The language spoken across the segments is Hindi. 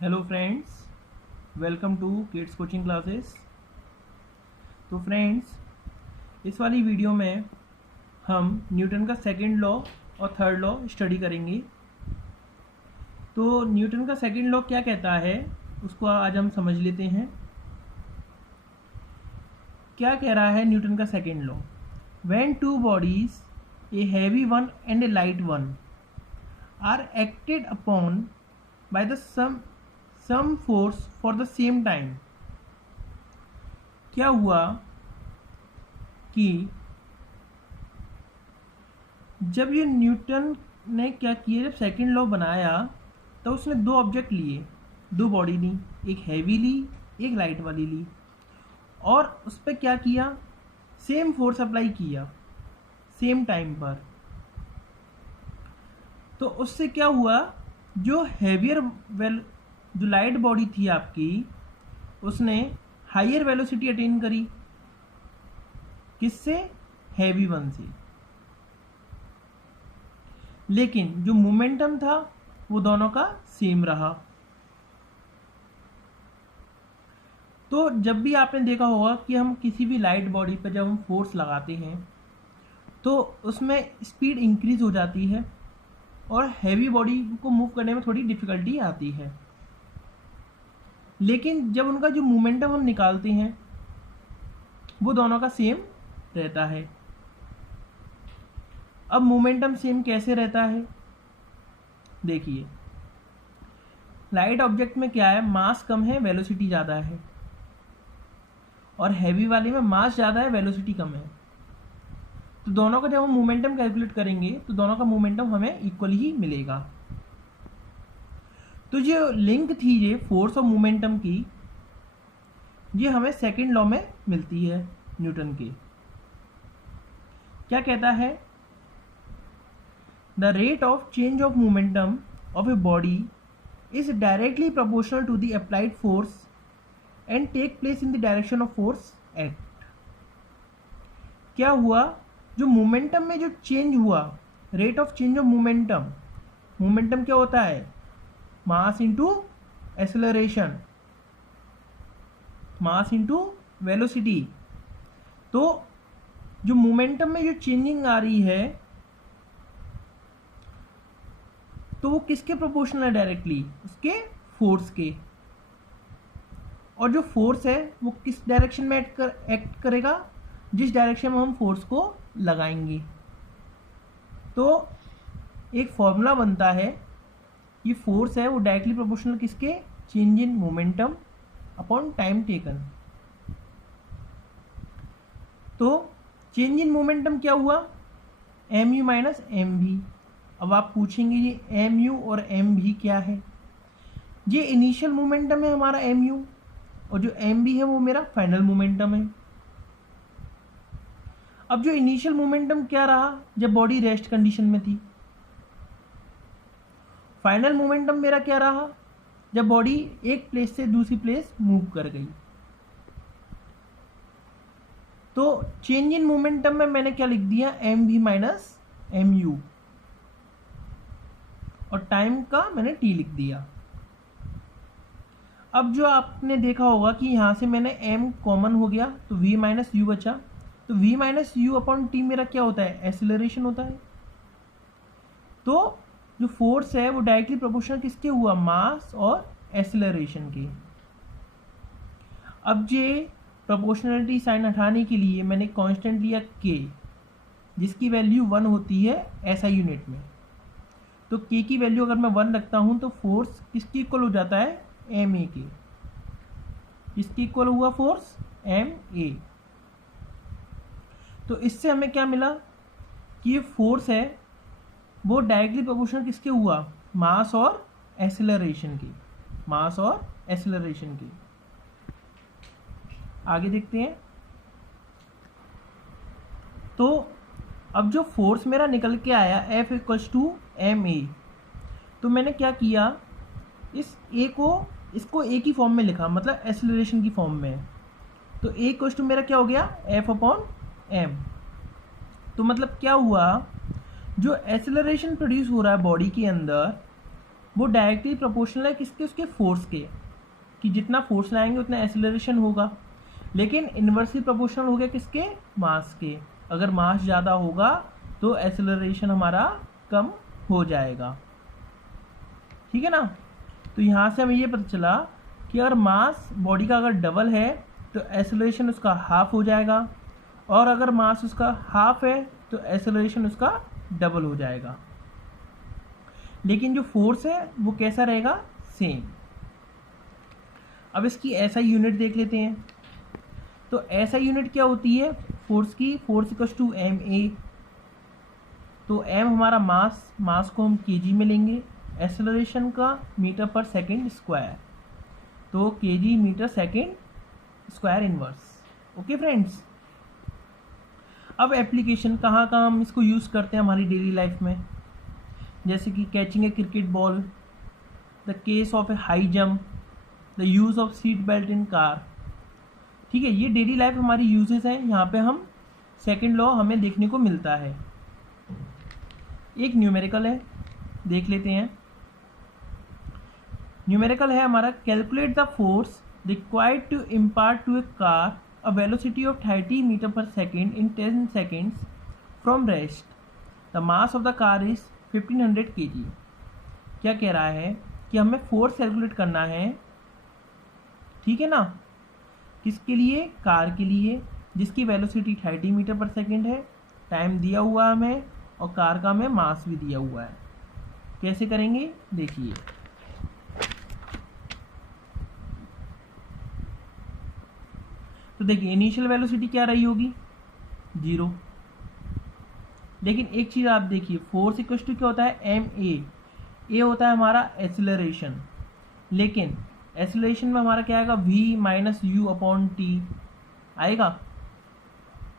Hello friends, welcome to kids coaching classes. तो फ्रेंड्स, इस वाली वीडियो में हम न्यूटन का सेकंड लॉ और थर्ड लॉ स्टडी करेंगे। तो न्यूटन का सेकंड लॉ क्या कहता है उसको आज हम समझ लेते हैं। क्या कह रहा है न्यूटन का second law? When two bodies, a heavy one and a light one, are acted upon by the some force for the same time. क्या हुआ कि जब ये न्यूटन ने क्या किया, जब सेकंड लॉ बनाया तो उसने दो ऑब्जेक्ट लिए, दो बॉडी ली, एक हैवी ली, एक लाइट वाली ली, और उस पर क्या किया, सेम फोर्स अप्लाई किया सेम टाइम पर। तो उससे क्या हुआ, जो हैवियर जो लाइट बॉडी थी आपकी, उसने हायर वेलोसिटी अटेन करी। किससे? हैवी वन से। लेकिन जो मोमेंटम था वो दोनों का सेम रहा। तो जब भी आपने देखा होगा कि हम किसी भी लाइट बॉडी पर जब हम फोर्स लगाते हैं तो उसमें स्पीड इंक्रीज हो जाती है और हैवी बॉडी को मूव करने में थोड़ी डिफिकल्टी आती है। लेकिन जब उनका जो मोमेंटम हम निकालते हैं वो दोनों का सेम रहता है। अब मोमेंटम सेम कैसे रहता है? देखिए, लाइट ऑब्जेक्ट में क्या है, मास कम है, वेलोसिटी ज़्यादा है, और हैवी वाले में मास ज़्यादा है, वेलोसिटी कम है। तो दोनों का जब हम मोमेंटम कैलकुलेट करेंगे तो दोनों का मोमेंटम हमें इक्वल ही मिलेगा। तो जो लिंक थी ये फोर्स और मोमेंटम की, ये हमें सेकंड लॉ में मिलती है न्यूटन के। क्या कहता है? The rate of change of momentum of a body is directly proportional to the applied force and take place in the direction of force act. क्या हुआ, जो मोमेंटम में जो चेंज हुआ, rate of change of momentum, momentum क्या होता है, mass into acceleration, mass into velocity. तो जो मोमेंटम में जो चेंजिंग आ रही है तो वो किसके प्रोपोर्शनल है? डायरेक्टली उसके फोर्स के। और जो फोर्स है वो किस डायरेक्शन में एक्ट करेगा? जिस डायरेक्शन में हम फोर्स को लगाएंगे। तो एक फॉर्मूला बनता है, ये फोर्स है वो डायरेक्टली प्रोपोर्शनल किसके? Change in momentum upon time taken. तो चेंज इन मोमेंटम क्या हुआ? एम यू माइनस एम भी। अब आप पूछेंगे ये एम यू और एम भी क्या है? ये इनिशियल मोमेंटम है हमारा एम यू, और जो एम भी है वो मेरा फाइनल मोमेंटम है। अब जो इनिशियल मोमेंटम क्या रहा जब बॉडी रेस्ट कंडीशन में थी? फाइनल मोमेंटम मेरा क्या रहा जब बॉडी एक प्लेस से दूसरी प्लेस मूव कर गई? तो चेंज इन मोमेंटम में मैंने क्या लिख दिया, एम भी माइनस एम यू, और टाइम का मैंने टी लिख दिया। अब जो आपने देखा होगा कि यहां से मैंने m कॉमन हो गया तो v माइनस यू बचा। तो v minus U upon T मेरा क्या होता है? एक्सेलरेशन होता है। तो जो फोर्स है वो डायरेक्टली प्रोपोर्शनल किसके हुआ? मास और एक्सेलरेशन के। अब ये प्रोपोर्शनलिटी साइन हटाने के लिए मैंने कांस्टेंट लिया k, जिसकी वैल्यू 1 होती है SI यूनिट में। तो k की वैल्यू अगर मैं 1 रखता हूं तो फोर्स किसकी इक्वल हो जाता है? ma के। किसकी इक्वल हुआ फोर्स? ma। तो इससे हमें क्या मिला कि ये फोर्स है वो डायरेक्टली प्रोपोर्शनल किसके हुआ? मास और एक्सेलरेशन की। मास और एक्सेलरेशन की। आगे देखते हैं। तो अब जो फोर्स मेरा निकल के आया F equals to M A, तो मैंने क्या किया, इस ए को इसको ए की फॉर्म में लिखा, मतलब एक्सेलरेशन की फॉर्म में। तो ए इक्वल्स टू मेरा क्या हो गया? F upon M. तो मतलब क्या हुआ, जो एक्सेलरेशन प्रोड्यूस हो रहा है बॉडी के अंदर वो डायरेक्टली प्रोपोर्शनल है किसके, उसके फोर्स के, कि जितना फोर्स लाएंगे उतना एक्सेलरेशन होगा। लेकिन इन्वर्सली प्रोपोर्शनल हो गया किसके, मास के। अगर मास ज़्यादा होगा तो एक्सेलरेशन हमारा कम हो जाएगा, ठीक है ना। तो यहाँ से हमें ये पता चला कि अगर मास बॉडी का अगर डबल है तो एक्सेलरेशन उसका हाफ हो जाएगा, और अगर मास उसका हाफ है तो एक्सेलरेशन उसका डबल हो जाएगा। लेकिन जो फोर्स है वो कैसा रहेगा, सेम। अब इसकी एसआई यूनिट देख लेते हैं। तो एसआई यूनिट क्या होती है फोर्स की, force equal to M A. तो एम हमारा मास को हम केजी में लेंगे, एक्सेलरेशन का मीटर पर सेकंड स्क्वायर, तो KG metre second square inverse. Okay friends, अब एप्लीकेशन कहाँ कहाँ हम इसको यूज़ करते हैं हमारी डेली लाइफ में, जैसे कि catching A cricket ball, the case of A high jump, the use of seat belt in car. ठीक है, ये डेली लाइफ हमारी यूजेस हैं, यहाँ पे हम सेकंड लॉ हमें देखने को मिलता है। एक न्यूमेरिकल है, देख लेते हैं। न्यूमेरिकल है हमारा, calculate the force required to impart to a car a velocity of 30 meter per second in 10 seconds from rest. The mass of the car is 1500 kg. क्या कह रहा है कि हमें फोर्स कैलकुलेट करना है, ठीक है ना, किसके लिए, कार के लिए, जिसकी वेलोसिटी 30 मीटर पर सेकेंड है, टाइम दिया हुआ है हमें, और कार का हमें मास भी दिया हुआ है। कैसे करेंगे देखिए। तो देखिए इनिशियल वेलोसिटी क्या रही होगी, 0। लेकिन एक चीज़ आप देखिए, फोर्स इक्वल टू क्या होता है, एम ए होता है हमारा एक्सेलरेशन। लेकिन एक्सेलरेशन में हमारा क्या आएगा, v minus U upon T आएगा।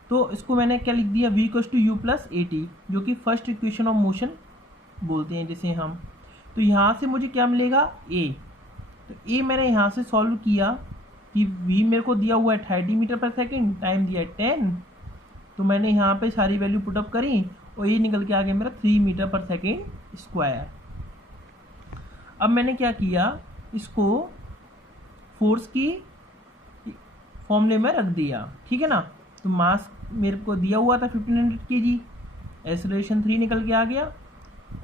तो इसको मैंने क्या लिख दिया, v equal to U plus A T, जो कि फर्स्ट इक्वेशन ऑफ मोशन बोलते हैं जिसे हम। तो यहाँ से मुझे क्या मिलेगा, a। तो a मैंने यहाँ से सॉल्व किया कि v मेरे को दिया हुआ है 30 मीटर पर सेकेंड, टाइम दिया है 10, तो मैंने यहाँ पे सारी वैल्यू पुटअप करी और ये निकल के आ गया मेरा 3 मीटर पर सेकेंड स्क्वायर। अब मैंने क्या किया, इसको फोर्स की फॉर्मूले में रख दिया, ठीक है ना। तो मास मेरे को दिया हुआ था 1500 kg, एक्सेलरेशन 3 निकल के आ गया,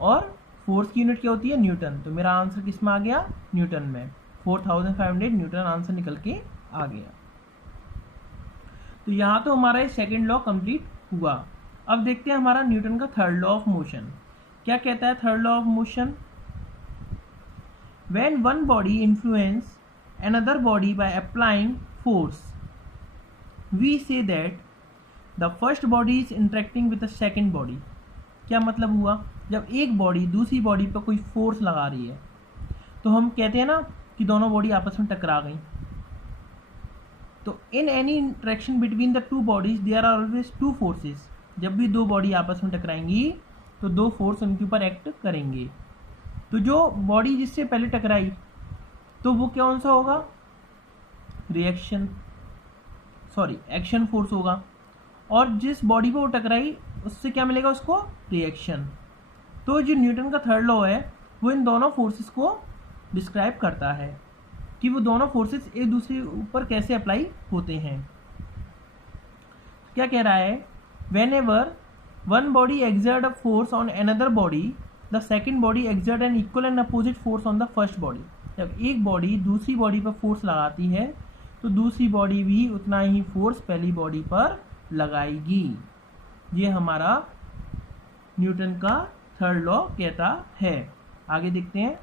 और फोर्स की यूनिट क्या होती है, न्यूटन। तो मेरा आंसर किस में आ गया, न्यूटन में, 4500 न्यूटन आंसर निकल के आ गया। तो यहाँ तो हमारा ये सेकेंड लॉ कंप्लीट हुआ। अब देखते हैं हमारा न्यूटन का थर्ड लॉ ऑफ मोशन क्या कहता है। Third law of motion, when one body influence another body by applying force, we say that the first body is interacting with the second body. क्या मतलब हुआ, जब एक बॉडी दूसरी बॉडी पर कोई फोर्स लगा रही है तो हम कहते हैं ना कि दोनों बॉडी आपस में टकरा गई। तो in any interaction between the two bodies there are always two forces. जब भी दो बॉडी आपस में टकराएंगी तो दो फोर्स उनके ऊपर एक्ट करेंगे। तो जो बॉडी जिससे पहले टकराई तो वो कौन सा होगा, एक्शन फोर्स होगा, और जिस बॉडी पर वो टकराई उससे क्या मिलेगा, उसको रिएक्शन। तो जो न्यूटन का थर्ड लॉ है वो इन दोनों फोर्सेस को डिस्क्राइब करता है कि वो दोनों फोर्सेस एक दूसरे ऊपर कैसे अप्लाई होते हैं। क्या कह रहा है, whenever one body exert a force on another body, the second body exert an equal and opposite force on the first body. जब एक बॉडी दूसरी बॉडी पर फोर्स लगाती है तो दूसरी बॉडी भी उतना ही फोर्स पहली बॉडी पर लगाएगी। ये हमारा न्यूटन का थर्ड लॉ कहता है। आगे देखते हैं।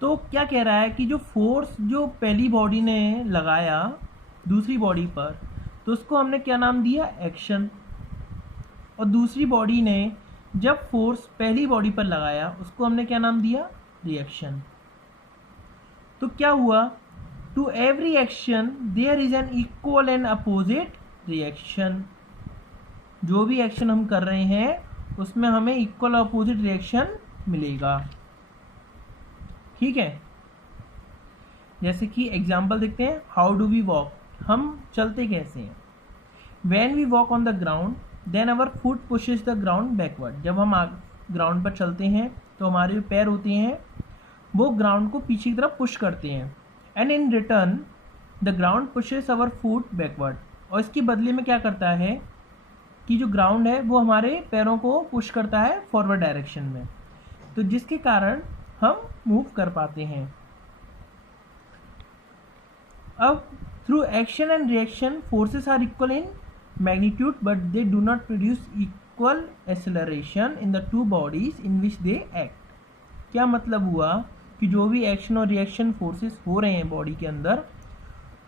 तो क्या कह रहा है कि जो फोर्स जो पहली बॉडी ने लगाया दूसरी बॉडी पर, तो उसको हमने क्या नाम दिया, एक्शन। और दूसरी बॉडी ने जब फोर्स पहली बॉडी पर लगाया उसको हमने क्या नाम दिया, रिएक्शन। तो क्या हुआ, to every action there is an equal and opposite reaction. जो भी एक्शन हम कर रहे हैं उसमें हमें इक्वल और अपोजिट रिएक्शन मिलेगा, ठीक है। जैसे कि एग्जाम्पल देखते हैं, हाउ डू वी वॉक, हम चलते कैसे हैं। When we walk on the ground then our foot pushes the ground backward. जब हम ग्राउंड पर चलते हैं तो हमारे जो पैर होते हैं वो ग्राउंड को पीछे की तरफ पुश करते हैं, and in return the ground pushes our foot backward. और इसके बदले में क्या करता है कि जो ग्राउंड है वो हमारे पैरों को पुश करता है फॉरवर्ड डायरेक्शन में, तो जिसके कारण हम मूव कर पाते हैं। अब through action and reaction forces are equal in magnitude but they do not produce equal acceleration in the two bodies in which they act. क्या मतलब हुआ कि जो भी एक्शन और रिएक्शन फोर्सेस हो रहे हैं बॉडी के अंदर,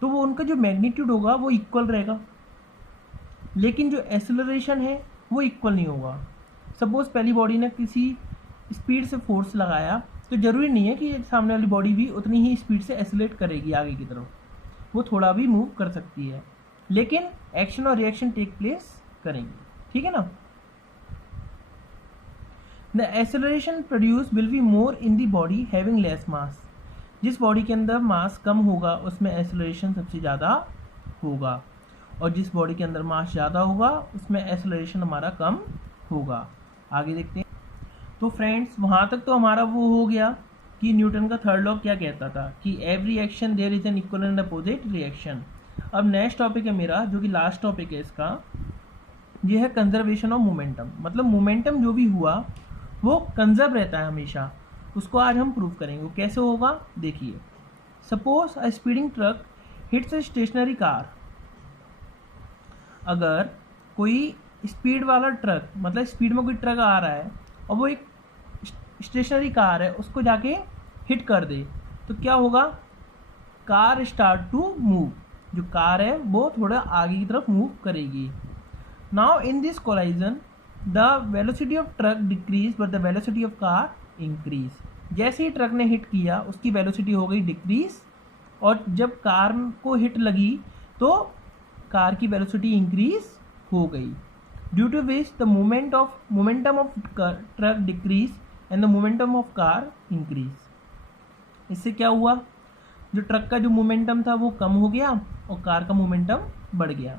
तो वो उनका जो मैग्नीट्यूड होगा वो इक्वल रहेगा, लेकिन जो एक्सेलरेशन है वो इक्वल नहीं होगा। सपोज पहली बॉडी ने किसी स्पीड से फोर्स लगाया, तो ज़रूरी नहीं है कि सामने वाली बॉडी भी उतनी ही स्पीड से एक्सेलरेट करेगी आगे की तरफ, वो थोड़ा भी मूव कर सकती है, लेकिन एक्शन और रिएक्शन टेक प्लेस करेंगे, ठीक है ना। The acceleration produce will be more in the body having less मास। जिस बॉडी के अंदर मास कम होगा उसमें एक्सेलरेशन सबसे ज़्यादा होगा, और जिस बॉडी के अंदर मास ज़्यादा होगा उसमें एक्सेलरेशन हमारा कम होगा। आगे देखते हैं। तो फ्रेंड्स, वहाँ तक तो हमारा वो हो गया कि न्यूटन का थर्ड लॉ क्या कहता था कि every action there is an equal and opposite reaction. अब नेक्स्ट टॉपिक है मेरा, जो कि लास्ट टॉपिक है इसका, ये है कंजर्वेशन ऑफ मोमेंटम। मतलब मोमेंटम जो भी हुआ वो कंजर्व रहता है हमेशा, उसको आज हम प्रूव करेंगे। वो कैसे होगा देखिए। Suppose a speeding truck hits a stationary car. अगर कोई स्पीड वाला ट्रक, मतलब स्पीड में कोई ट्रक आ रहा है और वो एक स्टेशनरी कार है, उसको जाके हिट कर दे, तो क्या होगा, कार स्टार्ट टू मूव। जो कार है वो थोड़ा आगे की तरफ मूव करेगी। Now in this collision the velocity of truck decrease but the velocity of car increase. जैसे ही ट्रक ने हिट किया उसकी वेलोसिटी हो गई डिक्रीज, और जब कार को हिट लगी तो कार की वेलोसिटी इंक्रीज हो गई। Due to which the momentum of truck decrease and the momentum of car increase. इससे क्या हुआ, जो ट्रक का जो मोमेंटम था वो कम हो गया और कार का मोमेंटम बढ़ गया।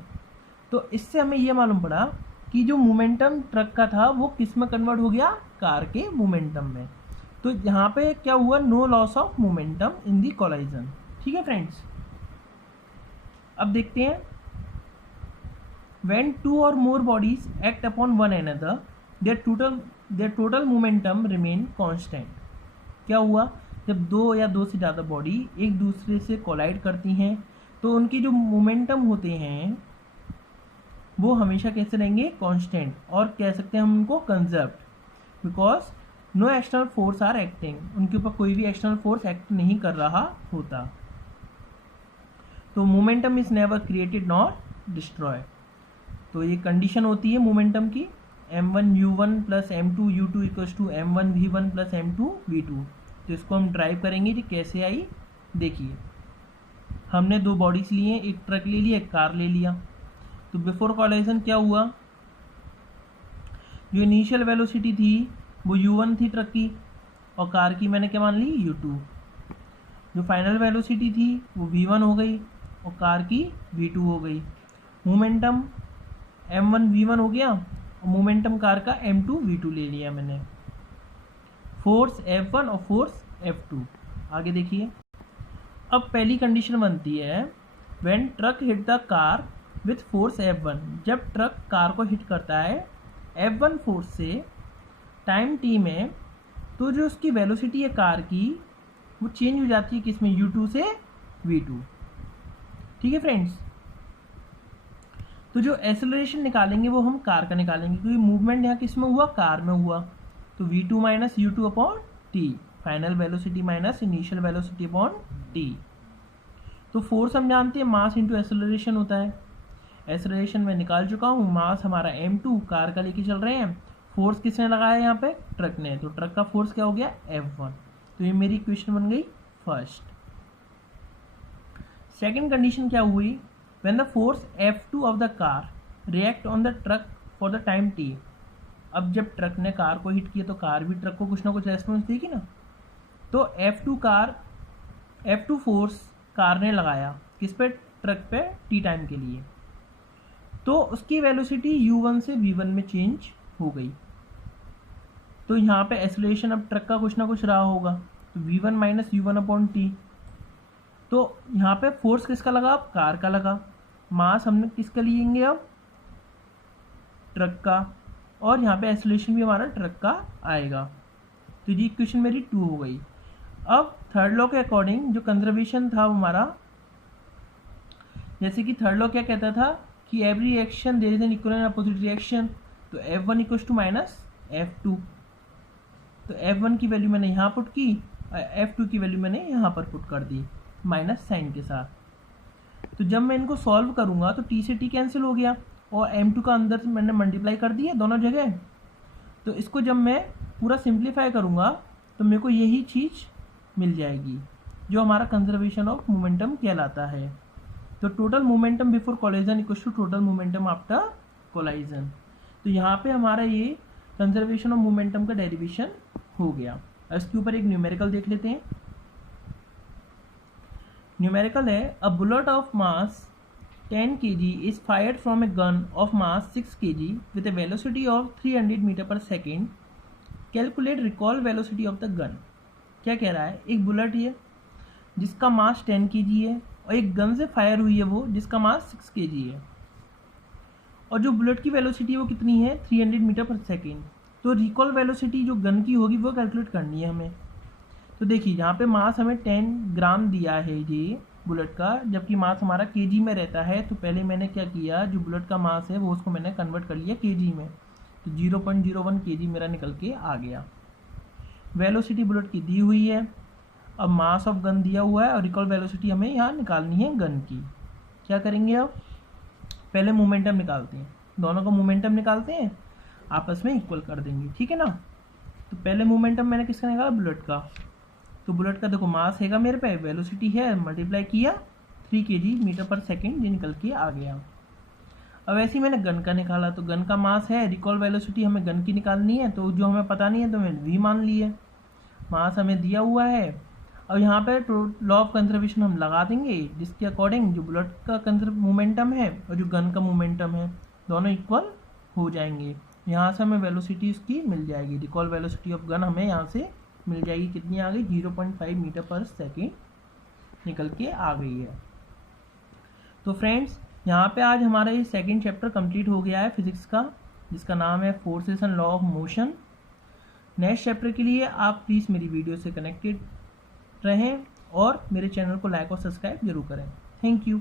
तो इससे हमें ये मालूम पड़ा कि जो मोमेंटम ट्रक का था वो किस में कन्वर्ट हो गया, कार के मोमेंटम में। तो यहाँ पे क्या हुआ, no loss of momentum in the collision. ठीक है फ्रेंड्स, अब देखते हैं। When two or more bodies act upon one another, their total momentum remain constant। क्या हुआ, जब दो या दो से ज़्यादा बॉडी एक दूसरे से कोलाइड करती हैं तो उनकी जो मोमेंटम होते हैं वो हमेशा कैसे रहेंगे, कांस्टेंट, और कह सकते हैं हम उनको conserved, because no external force are acting. उनके ऊपर कोई भी एक्सटर्नल फोर्स एक्ट नहीं कर रहा होता। तो momentum is never created nor destroy. तो ये कंडीशन होती है मोमेंटम की, m1u1 plus m2u2 equals to m1v1 plus m2v2। तो इसको हम ड्राइव करेंगे कि कैसे आई। देखिए, हमने दो बॉडीज लिए, एक ट्रक ले लिया, एक कार ले लिया। तो बिफोर कोलाइजन क्या हुआ, जो इनिशियल वेलोसिटी थी वो u1 थी ट्रक की, और कार की मैंने क्या मान ली, u2। जो फाइनल वेलोसिटी थी वो v1 हो गई और कार की v2 हो गई। मोमेंटम m1 v1 हो गया और मोमेंटम कार का m2 v2 ले लिया मैंने। फोर्स F1 और फोर्स F2। आगे देखिए, अब पहली कंडीशन बनती है when truck hit the car with force F1। जब ट्रक कार को हिट करता है F1 फोर्स से टाइम t में, तो जो उसकी वेलोसिटी है कार की वो चेंज हो जाती है किसमें, u2 से v2। ठीक है फ्रेंड्स, तो जो एक्सेलरेशन निकालेंगे वो हम कार का निकालेंगे, क्योंकि मूवमेंट यहाँ किस में हुआ, कार में हुआ। तो v2 minus u2 upon T, final velocity minus initial velocity upon T. तो फोर्स हम जानते हैं मास इंटू एक्सेलरेशन होता है। एक्सेलरेशन में निकाल चुका हूँ, मास हमारा m2 कार का लेके चल रहे हैं, फोर्स किसने लगाया यहाँ पे, ट्रक ने। तो ट्रक का फोर्स क्या हो गया, F1। तो ये मेरी इक्वेशन बन गई फर्स्ट। सेकेंड कंडीशन क्या हुई, when the force F2 of the car react on the truck for the time t। अब जब ट्रक ने कार को हिट किया तो कार भी ट्रक को कुछ ना कुछ रेस्पॉन्स देगी ना। तो F2 फोर्स कार ने लगाया किस पे, ट्रक पे, t टाइम के लिए। तो उसकी वेलोसिटी u1 से v1 में चेंज हो गई। तो यहाँ पे एक्सेलरेशन अब ट्रक का कुछ ना कुछ रहा होगा, तो v1 माइनस u1/t। तो यहाँ पे फोर्स किसका लगा, अब कार का लगा। मास हमने किसका लिएंगे, अब ट्रक का, और यहाँ पे एक्सेलरेशन भी हमारा ट्रक का आएगा। तो ये इक्वेशन मेरी 2 हो गई। अब थर्ड लॉ के अकॉर्डिंग जो कंजर्वेशन था वो हमारा, जैसे कि थर्ड लॉ क्या कहता था कि every reaction there is an equal and opposite reaction, तो F1 equals to minus F2। तो F1 की वैल्यू मैंने यहाँ पुट की और F2 की वैल्यू मैंने यहाँ पर पुट कर दी माइनस साइन के साथ। तो जब मैं इनको सॉल्व करूँगा तो T से T कैंसिल हो गया और M2 का अंदर से मैंने मल्टीप्लाई कर दिया दोनों जगह। तो इसको जब मैं पूरा सिंप्लीफाई करूँगा तो मेरे को यही चीज़ मिल जाएगी जो हमारा कंजर्वेशन ऑफ मोमेंटम कहलाता है। तो total momentum before collision equals to total momentum after collision. तो यहाँ पे हमारा ये कंजर्वेशन ऑफ मोमेंटम का डेरिवेशन हो गया। इसके ऊपर एक न्यूमेरिकल देख लेते हैं। न्यूमेरिकल है, a bullet of mass 10 kg is fired from a gun of mass 6 kg with a velocity of 300 metre पर second. Calculate recall velocity of the gun. क्या कह रहा है, एक बुलेट है जिसका मास 10 kg है और एक गन से फायर हुई है वो जिसका मास 6 kg है, और जो बुलेट की वेलोसिटी है वो कितनी है, 300 मीटर पर सेकेंड। तो रिकॉल वेलोसिटी जो गन की होगी वो कैलकुलेट करनी है हमें। तो देखिए यहाँ पे मास हमें 10 ग्राम दिया है ये बुलेट का, जबकि मास हमारा केजी में रहता है। तो पहले मैंने क्या किया, जो बुलेट का मास है वो उसको मैंने कन्वर्ट कर लिया केजी में, तो 0.01 केजी मेरा निकल के आ गया। वेलोसिटी बुलेट की दी हुई है, अब मास ऑफ गन दिया हुआ है और रिकॉल वेलोसिटी हमें यहाँ निकालनी है गन की। क्या करेंगे, अब पहले मोमेंटम निकालते हैं, दोनों का मोमेंटम निकालते हैं, आपस में इक्वल कर देंगे, ठीक है ना। तो पहले मोमेंटम मैंने किसका निकाला, बुलेट का। तो बुलेट का देखो मास हैगा मेरे पे, वेलोसिटी है, मल्टीप्लाई किया 3 kg मीटर पर सेकेंड, ये निकल के आ गया। अब ऐसे ही मैंने गन का निकाला, तो गन का मास है, रिकॉल वेलोसिटी हमें गन की निकालनी है, तो जो हमें पता नहीं है तो मैंने v मान ली है, मास हमें दिया हुआ है। अब यहाँ पे लॉ ऑफ कंजर्वेशन हम लगा देंगे, जिसके अकॉर्डिंग जो बुलेट का मोमेंटम है और जो गन का मोमेंटम है दोनों इक्वल हो जाएंगे। यहाँ से हमें वेलोसिटी उसकी मिल जाएगी, रिकॉल वेलोसिटी ऑफ गन हमें यहाँ से मिल जाएगी, कितनी आ गई, 0.5 मीटर पर सेकेंड निकल के आ गई है। तो फ्रेंड्स यहाँ पे आज हमारा ये सेकंड चैप्टर कंप्लीट हो गया है फिजिक्स का, जिसका नाम है forces and law of motion. Next chapter के लिए आप प्लीज़ मेरी वीडियो से कनेक्टेड रहें और मेरे चैनल को लाइक और सब्सक्राइब जरूर करें। Thank you.